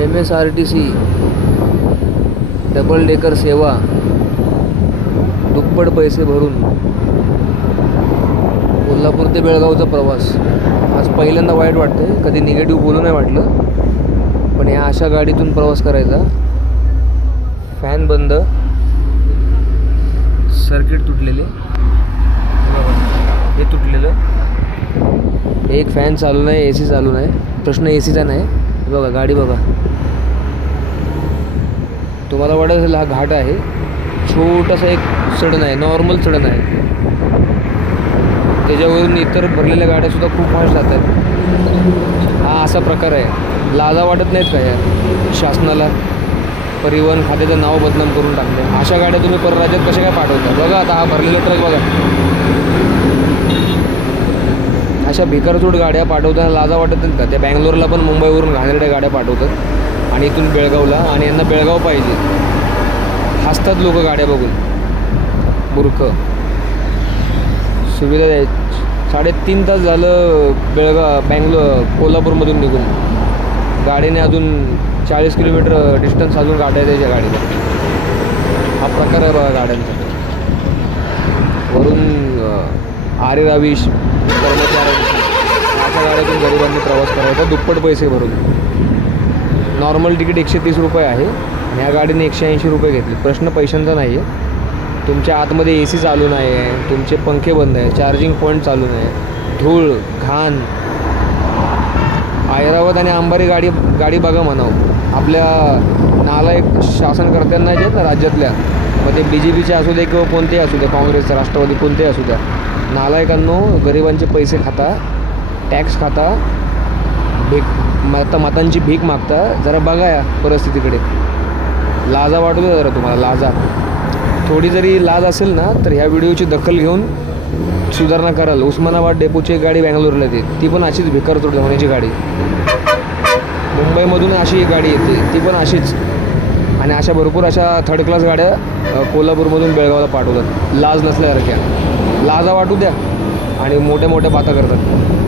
M S R T C double decker सेवा दुप्पट पैसे भरून कोल्हापूर ते बेळगावचा प्रवास. आज पहिल्यांदा वाईट वाटते कधी निगेटिव्ह बोलू नाही वाटलं. पण या अशा गाडीतून प्रवास करायचा. फॅन बंद. सर्किट तुटलेले. हे हे तुटलेलं. एक फॅन चालू नाही ए सी चालू नाही. प्रश्न ए सीचा नाही. बघा गाडी बघा. तुम्हाला वाटत असेल हा घाट आहे. छोटासा एक चढण आहे नॉर्मल चढण आहे. त्याच्यावरून इतर भरलेल्या गाड्यासुद्धा खूप फास्ट जातात हा असा प्रकार आहे. लाजा वाटत नाहीत का या शासनाला? परिवहन खात्याचं नाव बदनाम करून टाकते अशा गाड्या तुम्ही परराज्यात कशा काय पाठवता? बघा आता हा भरलेला ट्रक बघा. अशा भिकारचोट गाड्या पाठवताना लाजा वाटत नाहीत का? त्या बँगलोरला पण मुंबईवरून घाणेरड्या गाड्या पाठवतात. आणि इथून बेळगावला. आणि यांना बेळगाव पाहिजे. हसतात लोक गाड्या बघून. मूर्ख सुविधा द्याय साडेतीन तास झालं बेळगाव बँगलोर कोल्हापूरमधून निघून. गाडीने अजून चाळीस किलोमीटर डिस्टन्स अजून गाड्या त्याच्या गाडीला. हा प्रकार आहे बघा गाड्यांचा. वरून आरे रावीश गाड्यातून गरिबांनी प्रवास करायचा दुप्पट पैसे भरून. नॉर्मल तिकीट एकशे तीस रुपये आहे. ह्या गाडीने एकशे ऐंशी रुपये घेतले. प्रश्न पैशांचा नाही आहे तुमच्या आतमध्ये ए सी चालू नाही आहे तुमचे पंखे बंद आहे. चार्जिंग पॉईंट चालू नाही धूळ घाण. ऐरावत आणि अंबारी गाडी गाडी बघा म्हणावं. आपल्या नालायक शासनकर्त्यांना जे आहेत ना राज्यातल्या. मग ते बी जे पीचे असू दे किंवा कोणतेही असू दे काँग्रेस राष्ट्रवादी कोणतेही असू द्या. नालायकांनो गरिबांचे पैसे खाता. टॅक्स खाता भीक मत मतांची भीक मागता जरा बघा या परिस्थितीकडे. लाजा वाटू द्या जरा तुम्हाला लाजा. थोडी जरी लाज असेल ना तर ह्या व्हिडिओची दखल घेऊन सुधारणा कराल. उस्मानाबाद डेपोची एक गाडी बँगलोरला येते. ती पण अशीच भिकार तोड होण्याची गाडी. मुंबईमधून अशी एक गाडी येते ती पण अशीच. आणि अशा भरपूर अशा थर्ड क्लास गाड्या कोल्हापूरमधून बेळगावला पाठवतात. लाज नसल्यासारख्या लाजा वाटू द्या. आणि मोठ्या मोठ्या बाता करतात.